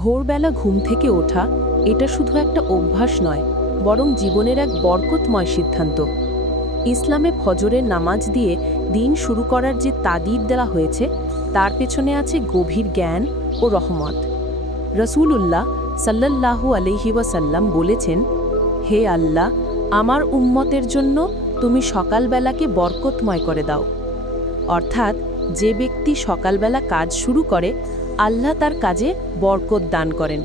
ভোরবেলা ঘুম থেকে ওঠা এটা শুধু একটা অভ্যাস নয়, বরং জীবনের এক বরকতময় সিদ্ধান্ত। ইসলামে ফজরের নামাজ দিয়ে দিন শুরু করার যে তাগিদ দেওয়া হয়েছে, তার পেছনে আছে গভীর জ্ঞান ও রহমত। রসূলুল্লাহ সাল্লাল্লাহু আলাইহি ওয়াসাল্লাম বলেছেন, হে আল্লাহ, আমার উম্মতের জন্য তুমি সকালবেলাকে বরকতময় করে দাও। অর্থাৎ যে ব্যক্তি সকালবেলা কাজ শুরু করে, আল্লাহ তার কাজে বরকত দান করেন।